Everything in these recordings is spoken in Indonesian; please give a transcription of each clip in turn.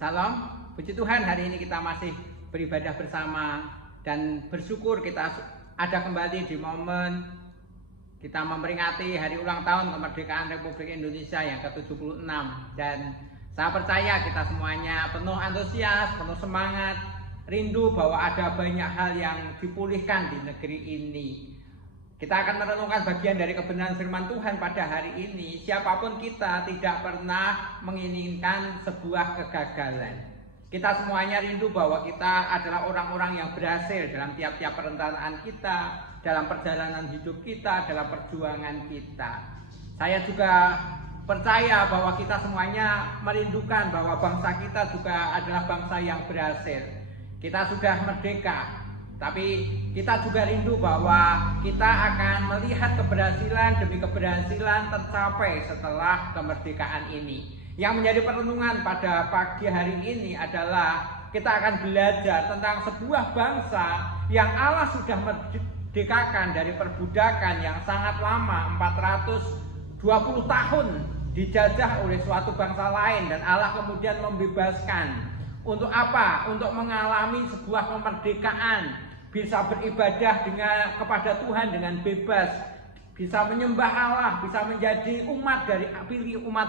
Salam, puji Tuhan hari ini kita masih beribadah bersama dan bersyukur kita ada kembali di momen kita memperingati hari ulang tahun kemerdekaan Republik Indonesia yang ke-76. Dan saya percaya kita semuanya penuh antusias, penuh semangat, rindu bahwa ada banyak hal yang dipulihkan di negeri ini. Kita akan merenungkan bagian dari kebenaran firman Tuhan pada hari ini. Siapapun kita tidak pernah menginginkan sebuah kegagalan. Kita semuanya rindu bahwa kita adalah orang-orang yang berhasil dalam tiap-tiap perencanaan kita, dalam perjalanan hidup kita, dalam perjuangan kita. Saya juga percaya bahwa kita semuanya merindukan bahwa bangsa kita juga adalah bangsa yang berhasil. Kita sudah merdeka. Tapi kita juga rindu bahwa kita akan melihat keberhasilan demi keberhasilan tercapai setelah kemerdekaan ini. Yang menjadi perenungan pada pagi hari ini adalah kita akan belajar tentang sebuah bangsa yang Allah sudah merdekakan dari perbudakan yang sangat lama, 420 tahun dijajah oleh suatu bangsa lain, dan Allah kemudian membebaskan. Untuk apa? Untuk mengalami sebuah kemerdekaan, bisa beribadah kepada Tuhan dengan bebas, bisa menyembah Allah, bisa menjadi umat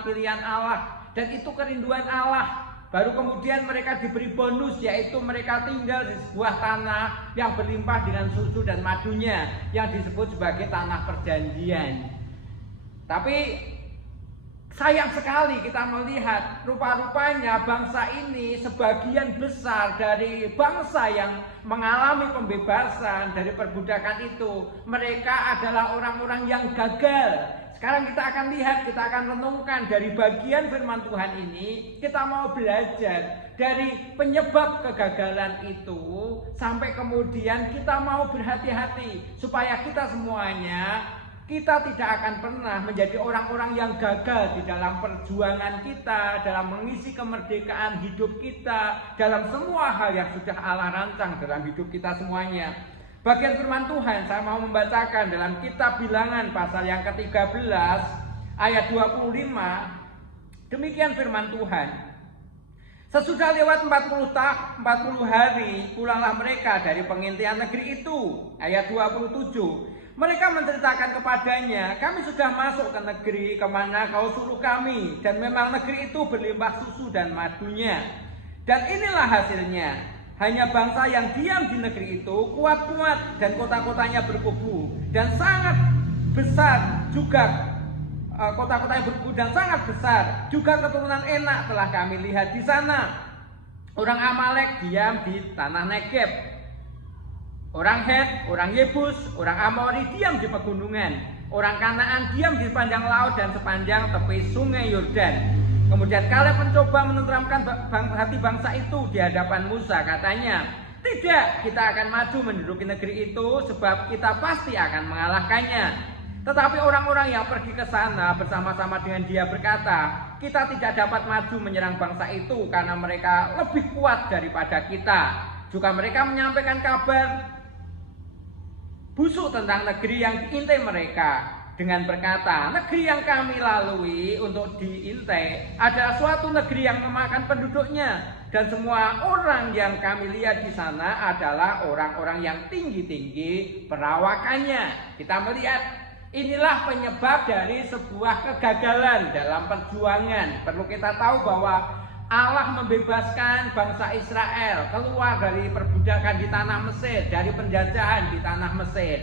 pilihan Allah, dan itu kerinduan Allah. Baru kemudian mereka diberi bonus, yaitu mereka tinggal di sebuah tanah yang berlimpah dengan susu dan madunya, yang disebut sebagai tanah perjanjian. Tapi sayang sekali kita melihat rupa-rupanya bangsa ini sebagian besar dari bangsa yang mengalami pembebasan dari perbudakan itu, mereka adalah orang-orang yang gagal. Sekarang kita akan lihat, kita akan renungkan dari bagian firman Tuhan ini. Kita mau belajar dari penyebab kegagalan itu, sampai kemudian kita mau berhati-hati supaya kita semuanya, kita tidak akan pernah menjadi orang-orang yang gagal di dalam perjuangan kita, dalam mengisi kemerdekaan hidup kita, dalam semua hal yang sudah Allah rancang dalam hidup kita semuanya. Bagian firman Tuhan saya mau membacakan dalam kitab Bilangan pasal yang ke-13 ayat 25. Demikian firman Tuhan. Sesudah lewat 40 hari, pulanglah mereka dari pengintian negeri itu. Ayat 27. Mereka menceritakan kepadanya, kami sudah masuk ke negeri kemana kau suruh kami, dan memang negeri itu berlimpah susu dan madunya. Dan inilah hasilnya, hanya bangsa yang diam di negeri itu kuat-kuat, dan kota-kotanya berkubu, dan sangat besar juga kota-kotanya berkubu dan sangat besar. Juga keturunan Enak telah kami lihat di sana. Orang Amalek diam di tanah Negeb. Orang Het, orang Yebus, orang Amori diam di pegunungan. Orang Kanaan diam di sepanjang laut dan sepanjang tepi sungai Yordan. Kemudian Kaleb mencoba menenteramkan hati bangsa itu di hadapan Musa. Katanya, tidak, kita akan maju menduduki negeri itu sebab kita pasti akan mengalahkannya. Tetapi orang-orang yang pergi ke sana bersama-sama dengan dia berkata, kita tidak dapat maju menyerang bangsa itu karena mereka lebih kuat daripada kita. Juga mereka menyampaikan kabar busuk tentang negeri yang diintai mereka dengan berkata, negeri yang kami lalui untuk diintai adalah suatu negeri yang memakan penduduknya, dan semua orang yang kami lihat di sana adalah orang-orang yang tinggi-tinggi perawakannya. Kita melihat inilah penyebab dari sebuah kegagalan dalam perjuangan. Perlu kita tahu bahwa Allah membebaskan bangsa Israel keluar dari perbudakan di tanah Mesir, dari penjajahan di tanah Mesir.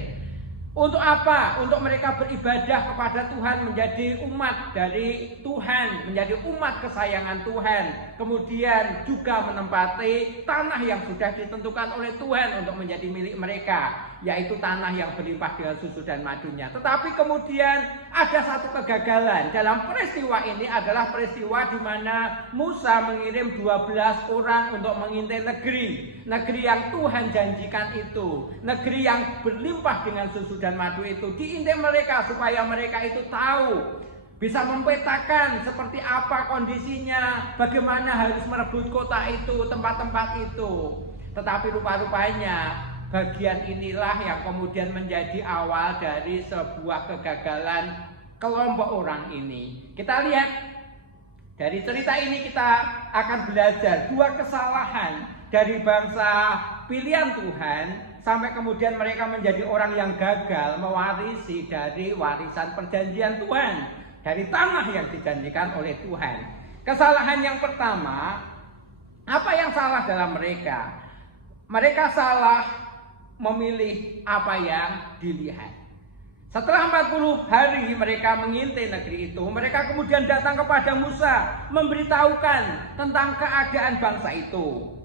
Untuk apa? Untuk mereka beribadah kepada Tuhan, menjadi umat dari Tuhan, menjadi umat kesayangan Tuhan. Kemudian juga menempati tanah yang sudah ditentukan oleh Tuhan untuk menjadi milik mereka, yaitu tanah yang berlimpah dengan susu dan madunya. Tetapi kemudian ada satu kegagalan. Dalam peristiwa ini adalah peristiwa di mana Musa mengirim 12 orang untuk mengintai negeri yang Tuhan janjikan itu, negeri yang berlimpah dengan susu dan madu itu. Diintai mereka supaya mereka itu tahu, bisa mempetakan seperti apa kondisinya, bagaimana harus merebut kota itu, tempat-tempat itu. Tetapi rupa-rupanya bagian inilah yang kemudian menjadi awal dari sebuah kegagalan kelompok orang ini. Kita lihat Dari cerita ini kita akan belajar dua kesalahan dari bangsa pilihan Tuhan sampai kemudian mereka menjadi orang yang gagal mewarisi dari warisan perjanjian Tuhan, dari tanah yang dijanjikan oleh Tuhan. Kesalahan yang pertama, apa yang salah dalam mereka? Mereka salah memilih apa yang dilihat. Setelah 40 hari mereka mengintai negeri itu, mereka kemudian datang kepada Musa memberitahukan tentang keadaan bangsa itu.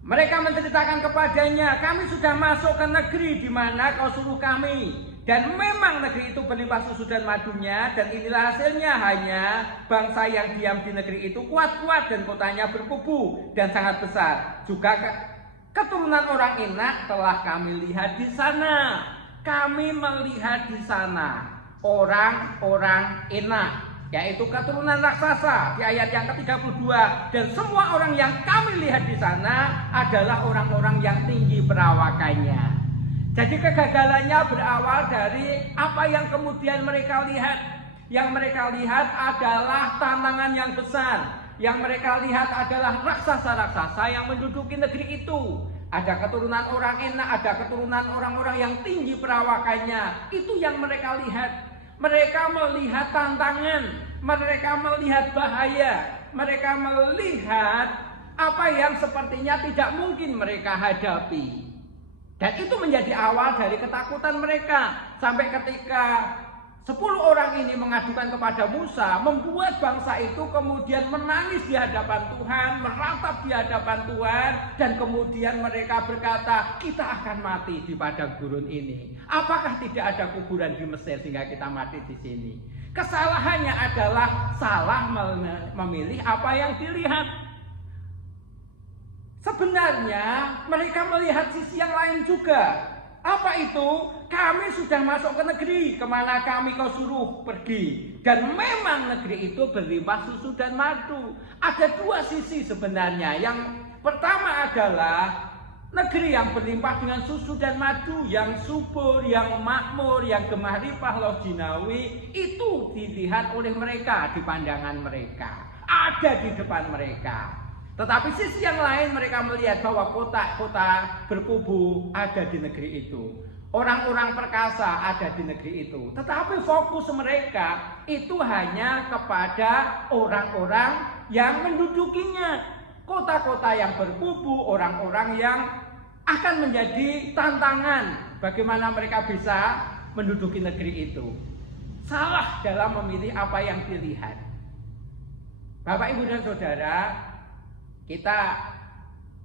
Mereka menceritakan kepadanya, kami sudah masuk ke negeri di mana kau suruh kami. Dan memang negeri itu berlimpah susu dan madunya, dan inilah hasilnya, hanya bangsa yang diam di negeri itu kuat-kuat dan kotanya berkubu dan sangat besar. Juga keturunan orang Enak telah kami lihat di sana. Kami melihat di sana orang-orang Enak, yaitu keturunan raksasa di ayat yang ke-32, dan semua orang yang kami lihat di sana adalah orang-orang yang tinggi perawakannya. Jadi kegagalannya berawal dari apa yang kemudian mereka lihat. Yang mereka lihat adalah tantangan yang besar. Yang mereka lihat adalah raksasa-raksasa yang menduduki negeri itu. Ada keturunan orang Enak, ada keturunan orang-orang yang tinggi perawakannya. Itu yang mereka lihat. Mereka melihat tantangan, mereka melihat bahaya, mereka melihat apa yang sepertinya tidak mungkin mereka hadapi. Dan itu menjadi awal dari ketakutan mereka. Sampai ketika 10 orang ini mengadukan kepada Musa, membuat bangsa itu kemudian menangis di hadapan Tuhan, meratap di hadapan Tuhan, dan kemudian mereka berkata, kita akan mati di padang gurun ini. Apakah tidak ada kuburan di Mesir sehingga kita mati di sini? Kesalahannya adalah salah memilih apa yang dilihat. Sebenarnya mereka melihat sisi yang lain juga. Apa itu? Kami sudah masuk ke negeri kemana kami kau suruh pergi. Dan memang negeri itu berlimpah susu dan madu. Ada dua sisi sebenarnya. Yang pertama adalah negeri yang berlimpah dengan susu dan madu, yang subur, yang makmur, yang gemah ripah loh jinawi. Itu dilihat oleh mereka di pandangan mereka. Ada di depan mereka. Tetapi sisi yang lain mereka melihat bahwa kota-kota berkubu ada di negeri itu. Orang-orang perkasa ada di negeri itu. Tetapi fokus mereka itu hanya kepada orang-orang yang mendudukinya. Kota-kota yang berkubu, orang-orang yang akan menjadi tantangan bagaimana mereka bisa menduduki negeri itu. Salah dalam memilih apa yang dilihat. Bapak, Ibu, dan Saudara, kita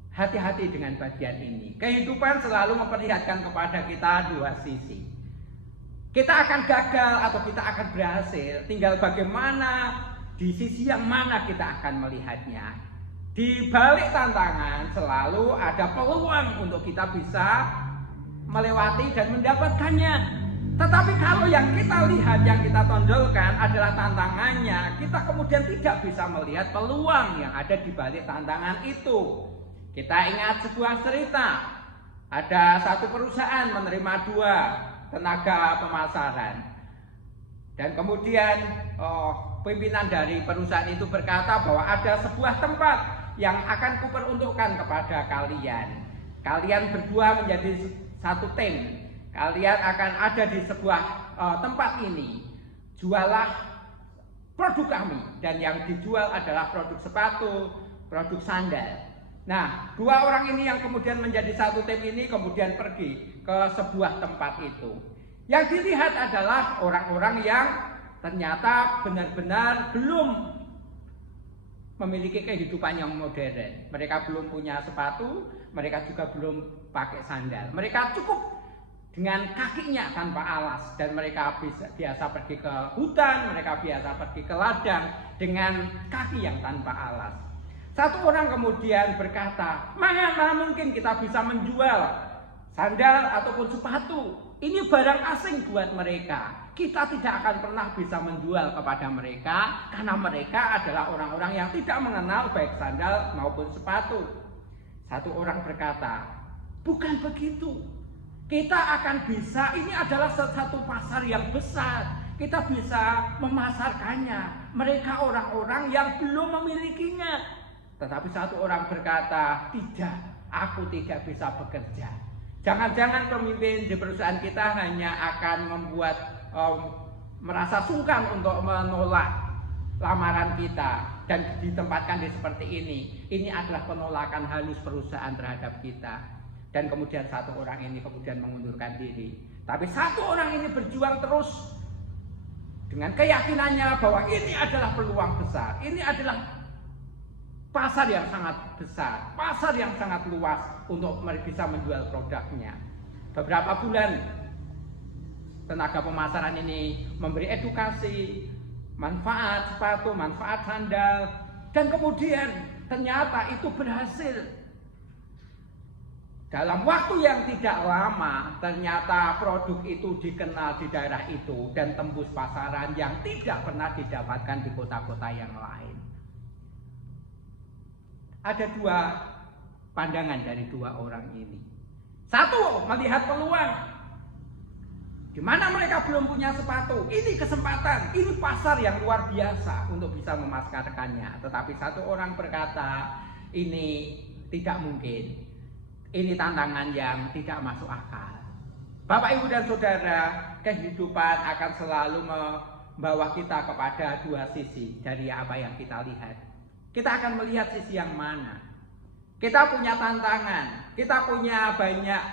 hati-hati dengan bagian ini. Kehidupan selalu memperlihatkan kepada kita dua sisi. Kita akan gagal atau kita akan berhasil, tinggal bagaimana di sisi yang mana kita akan melihatnya. Di balik tantangan selalu ada peluang untuk kita bisa melewati dan mendapatkannya. Tetapi kalau yang kita lihat, yang kita tonjolkan adalah tantangannya, kita kemudian tidak bisa melihat peluang yang ada di balik tantangan itu. Kita ingat sebuah cerita, ada satu perusahaan menerima 2 tenaga pemasaran. Dan kemudian pimpinan dari perusahaan itu berkata bahwa ada sebuah tempat yang akan kuperuntukkan kepada kalian. Kalian berdua menjadi satu tim. Kalian akan ada di sebuah tempat ini. Jualah produk kami. Dan yang dijual adalah produk sepatu, produk sandal. Nah, 2 orang ini yang kemudian menjadi satu tim ini kemudian pergi ke sebuah tempat itu. Yang dilihat adalah orang-orang yang ternyata benar-benar belum memiliki kehidupan yang modern. Mereka belum punya sepatu, mereka juga belum pakai sandal. Mereka cukup dengan kakinya tanpa alas, dan mereka biasa pergi ke hutan, mereka biasa pergi ke ladang dengan kaki yang tanpa alas. Satu orang kemudian berkata, mana mungkin kita bisa menjual sandal ataupun sepatu? Ini barang asing buat mereka. Kita tidak akan pernah bisa menjual kepada mereka karena mereka adalah orang-orang yang tidak mengenal baik sandal maupun sepatu. Satu orang berkata, bukan begitu. Kita akan bisa, ini adalah satu pasar yang besar. kita bisa memasarkannya. Mereka orang-orang yang belum memilikinya. Tetapi satu orang berkata, tidak, aku tidak bisa bekerja. Jangan-jangan pemimpin di perusahaan kita hanya akan membuat merasa sungkan untuk menolak lamaran kita dan ditempatkan di seperti ini. Ini adalah penolakan halus perusahaan terhadap kita. Dan kemudian satu orang ini kemudian mengundurkan diri. Tapi satu orang ini berjuang terus dengan keyakinannya bahwa ini adalah peluang besar. Ini adalah pasar yang sangat besar, pasar yang sangat luas untuk bisa menjual produknya. Beberapa bulan tenaga pemasaran ini memberi edukasi, manfaat sepatu, manfaat sandal, dan kemudian ternyata itu berhasil. Dalam waktu yang tidak lama, ternyata produk itu dikenal di daerah itu dan tembus pasaran yang tidak pernah didapatkan di kota-kota yang lain. Ada dua pandangan dari dua orang ini. Satu, melihat peluang. Di mana mereka belum punya sepatu, ini kesempatan, ini pasar yang luar biasa untuk bisa memasarkannya. Tetapi satu orang berkata, ini tidak mungkin. Ini tantangan yang tidak masuk akal. Bapak, Ibu, dan Saudara, kehidupan akan selalu membawa kita kepada dua sisi dari apa yang kita lihat. Kita akan melihat sisi yang mana. Kita punya tantangan, kita punya banyak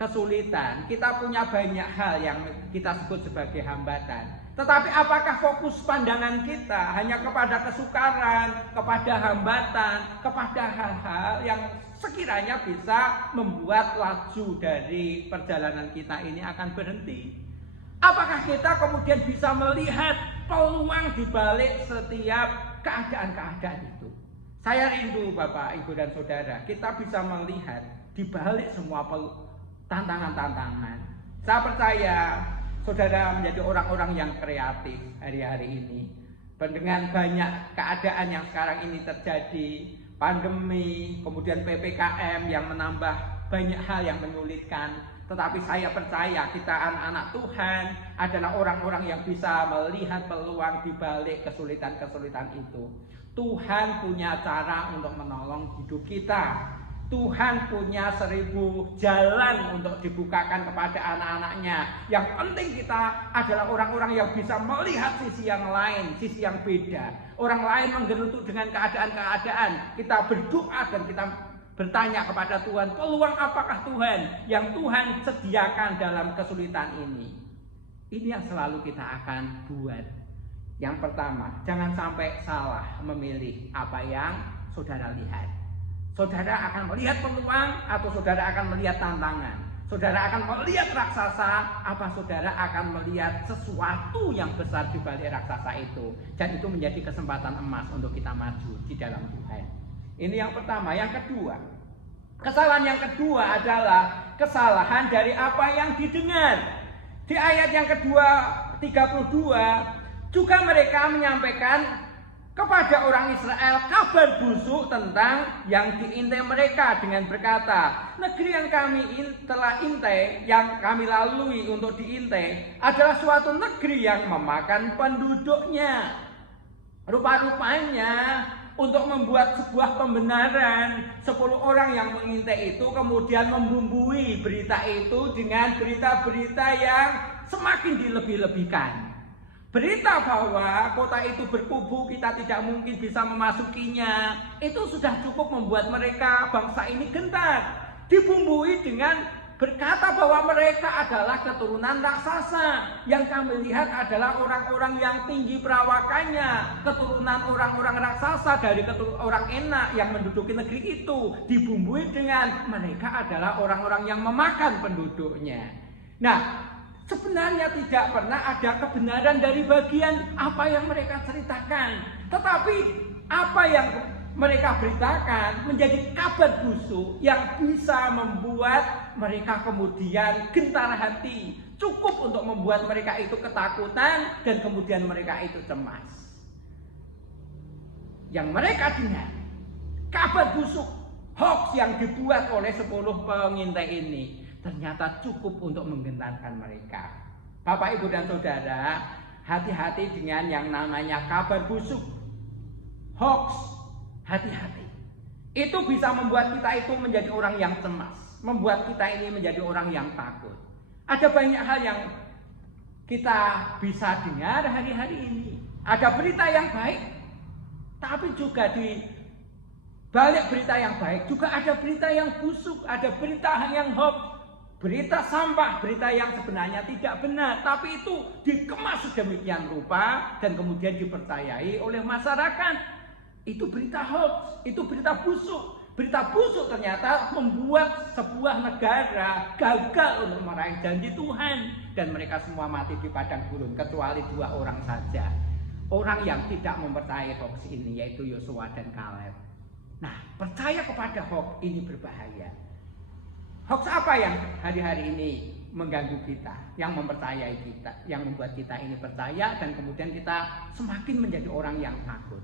kesulitan, kita punya banyak hal yang kita sebut sebagai hambatan. Tetapi apakah fokus pandangan kita hanya kepada kesukaran, kepada hambatan, kepada hal-hal yang sekiranya bisa membuat laju dari perjalanan kita ini akan berhenti? Apakah kita kemudian bisa melihat peluang di balik setiap keadaan-keadaan itu? Saya rindu Bapak, Ibu, dan Saudara, kita bisa melihat di balik semua tantangan-tantangan. Saya percaya Saudara menjadi orang-orang yang kreatif hari-hari ini. Dengan banyak keadaan yang sekarang ini terjadi, pandemi, kemudian PPKM yang menambah banyak hal yang menyulitkan. Tetapi saya percaya kita anak-anak Tuhan adalah orang-orang yang bisa melihat peluang di balik kesulitan-kesulitan itu. Tuhan punya cara untuk menolong hidup kita. Tuhan punya 1000 jalan untuk dibukakan kepada anak-anaknya. Yang penting kita adalah orang-orang yang bisa melihat sisi yang lain, sisi yang beda. Orang lain menggerutu dengan keadaan-keadaan. Kita berdoa dan kita bertanya kepada Tuhan, peluang apakah Tuhan yang Tuhan sediakan dalam kesulitan ini? Ini yang selalu kita akan buat. Yang pertama, jangan sampai salah memilih apa yang saudara lihat. Saudara akan melihat peluang atau saudara akan melihat tantangan. Saudara akan melihat raksasa, apa saudara akan melihat sesuatu yang besar di balik raksasa itu. Dan itu menjadi kesempatan emas untuk kita maju di dalam Tuhan. Ini yang pertama. Yang kedua, kesalahan yang kedua adalah kesalahan dari apa yang didengar. Di ayat yang kedua 32 juga mereka menyampaikan kepada orang Israel kabar busuk tentang yang diintai mereka dengan berkata, negeri yang kami telah intai, yang kami lalui untuk diintai adalah suatu negeri yang memakan penduduknya. Rupa-rupanya untuk membuat sebuah pembenaran, 10 orang yang mengintai itu kemudian membumbui berita itu dengan berita-berita yang semakin dilebih-lebihkan. Berita bahwa kota itu berkubu, kita tidak mungkin bisa memasukinya, itu sudah cukup membuat mereka, bangsa ini gentar. Dibumbui dengan berkata bahwa mereka adalah keturunan raksasa. Yang kami lihat adalah orang-orang yang tinggi perawakannya, keturunan orang-orang raksasa dari orang enak yang menduduki negeri itu. Dibumbui dengan mereka adalah orang-orang yang memakan penduduknya. Nah, sebenarnya tidak pernah ada kebenaran dari bagian apa yang mereka ceritakan. Tetapi apa yang mereka beritakan menjadi kabar busuk yang bisa membuat mereka kemudian gentar hati. Cukup untuk membuat mereka itu ketakutan dan kemudian mereka itu cemas. Yang mereka dengar, kabar busuk, hoax yang dibuat oleh 10 pengintai ini ternyata cukup untuk menggentarkan mereka. Bapak, Ibu, dan Saudara, hati-hati dengan yang namanya kabar busuk, hoax. Hati-hati. Itu bisa membuat kita itu menjadi orang yang cemas, membuat kita ini menjadi orang yang takut. Ada banyak hal yang kita bisa dengar hari-hari ini. Ada berita yang baik, tapi juga di balik berita yang baik juga ada berita yang busuk, ada berita yang hoax. Berita sampah, berita yang sebenarnya tidak benar, tapi itu dikemas sedemikian rupa dan kemudian dipercayai oleh masyarakat. Itu berita hoax, itu berita busuk. Berita busuk ternyata membuat sebuah negara gagal untuk meraih janji Tuhan. Dan mereka semua mati di padang gurun, kecuali 2 orang saja. Orang yang tidak mempercayai hoax ini, yaitu Yosua dan Kaleb. Nah, percaya kepada hoax ini berbahaya. Hoax apa yang hari-hari ini mengganggu kita, yang mempercayai kita, yang membuat kita ini percaya dan kemudian kita semakin menjadi orang yang takut?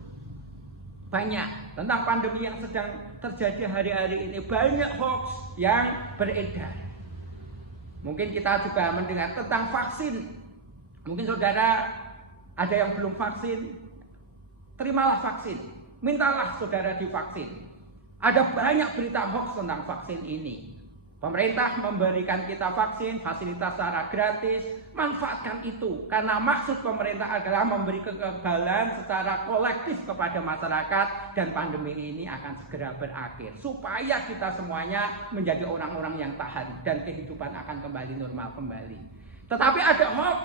Banyak tentang pandemi yang sedang terjadi hari-hari ini, banyak hoax yang beredar. Mungkin kita juga mendengar tentang vaksin. Mungkin saudara ada yang belum vaksin, terimalah vaksin, mintalah saudara divaksin. Ada banyak berita hoax tentang vaksin ini. Pemerintah memberikan kita vaksin, fasilitas secara gratis, manfaatkan itu. Karena maksud pemerintah adalah memberi kekebalan secara kolektif kepada masyarakat dan pandemi ini akan segera berakhir. Supaya kita semuanya menjadi orang-orang yang tahan dan kehidupan akan kembali normal kembali. Tetapi ada hoax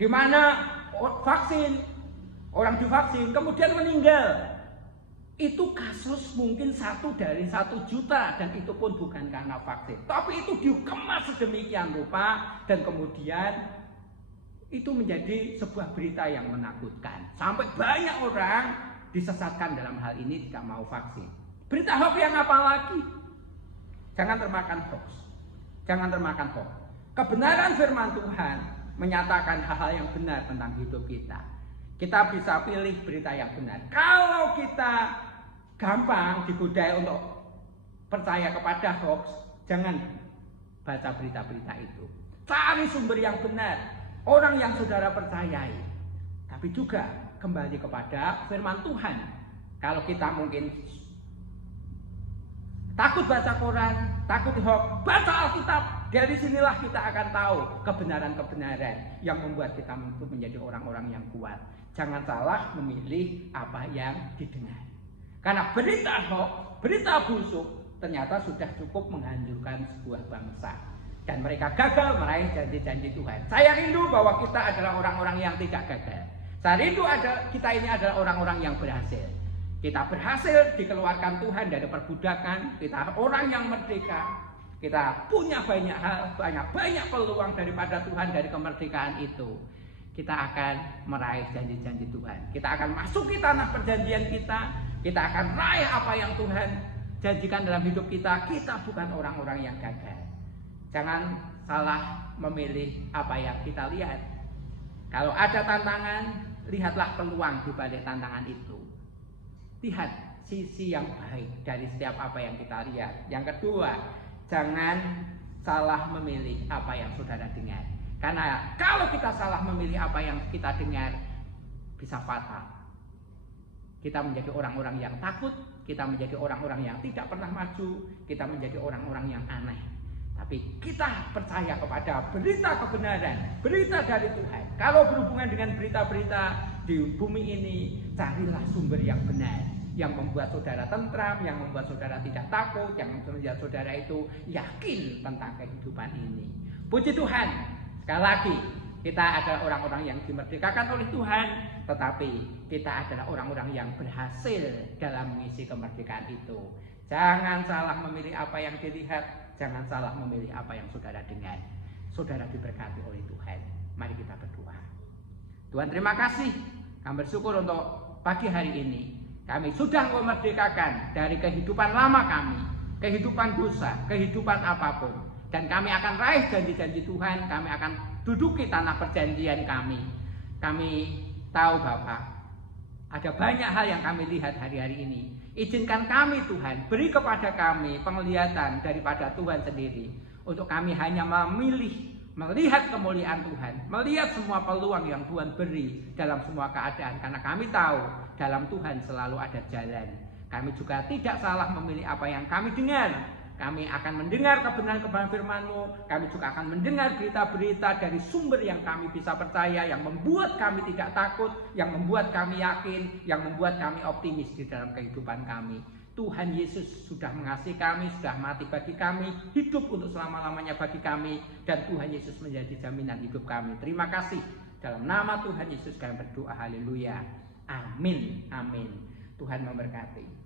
di mana vaksin, orang divaksin kemudian meninggal. Itu kasus mungkin 1 dari 1 juta dan itu pun bukan karena vaksin. Tapi itu dikemas sedemikian rupa dan kemudian itu menjadi sebuah berita yang menakutkan. Sampai banyak orang disesatkan dalam hal ini tidak mau vaksin. Berita hoax yang apa lagi? Jangan termakan hoax. Jangan termakan hoax. Kebenaran firman Tuhan menyatakan hal-hal yang benar tentang hidup kita. Kita bisa pilih berita yang benar. Kalau kita gampang digodai untuk percaya kepada hoax, jangan baca berita-berita itu. Cari sumber yang benar, orang yang saudara percayai. Tapi juga kembali kepada firman Tuhan. Kalau kita mungkin takut baca koran, takut hoax, baca Alkitab. Dari sinilah kita akan tahu kebenaran-kebenaran yang membuat kita menjadi orang-orang yang kuat. Jangan salah memilih apa yang didengar. Karena berita hoax, berita busuk ternyata sudah cukup menghancurkan sebuah bangsa. Dan mereka gagal meraih janji-janji Tuhan. Saya rindu bahwa kita adalah orang-orang yang tidak gagal. Saya rindu kita ini adalah orang-orang yang berhasil. Kita berhasil dikeluarkan Tuhan dari perbudakan. Kita orang yang merdeka. Kita punya banyak hal, banyak peluang daripada Tuhan dari kemerdekaan itu. Kita akan meraih janji-janji Tuhan. Kita akan masuki tanah perjanjian kita. Kita akan raih apa yang Tuhan janjikan dalam hidup kita. Kita bukan orang-orang yang gagal. Jangan salah memilih apa yang kita lihat. Kalau ada tantangan, lihatlah peluang di balik tantangan itu. Lihat sisi yang baik dari setiap apa yang kita lihat. Yang kedua, jangan salah memilih apa yang saudara dengar. Karena kalau kita salah memilih apa yang kita dengar, bisa fatal. Kita menjadi orang-orang yang takut, kita menjadi orang-orang yang tidak pernah maju, kita menjadi orang-orang yang aneh. Tapi kita percaya kepada berita kebenaran, berita dari Tuhan. Kalau berhubungan dengan berita-berita di bumi ini, carilah sumber yang benar, yang membuat saudara tentram, yang membuat saudara tidak takut, yang membuat saudara itu yakin tentang kehidupan ini. Puji Tuhan. Sekali lagi, kita adalah orang-orang yang dimerdekakan oleh Tuhan, tetapi kita adalah orang-orang yang berhasil dalam mengisi kemerdekaan itu. Jangan salah memilih apa yang dilihat, jangan salah memilih apa yang saudara dengar. Saudara diberkati oleh Tuhan. Mari kita berdoa. Tuhan, terima kasih. Kami bersyukur untuk pagi hari ini. Kami sudah memerdekakan dari kehidupan lama kami, kehidupan dosa, kehidupan apapun. Dan kami akan raih janji-janji Tuhan, kami akan duduki tanah perjanjian kami. Kami tahu Bapak, ada banyak hal yang kami lihat hari-hari ini. Izinkan kami Tuhan, beri kepada kami penglihatan daripada Tuhan sendiri. Untuk kami hanya memilih melihat kemuliaan Tuhan, melihat semua peluang yang Tuhan beri dalam semua keadaan. Karena kami tahu dalam Tuhan selalu ada jalan. Kami juga tidak salah memilih apa yang kami dengar. Kami akan mendengar kebenaran-kebenaran firman-Mu. Kami juga akan mendengar berita-berita dari sumber yang kami bisa percaya, yang membuat kami tidak takut, yang membuat kami yakin, yang membuat kami optimis di dalam kehidupan kami. Tuhan Yesus sudah mengasihi kami, sudah mati bagi kami, hidup untuk selama-lamanya bagi kami, dan Tuhan Yesus menjadi jaminan hidup kami. Terima kasih. Dalam nama Tuhan Yesus kami berdoa. Haleluya. Amin. Amin. Tuhan memberkati.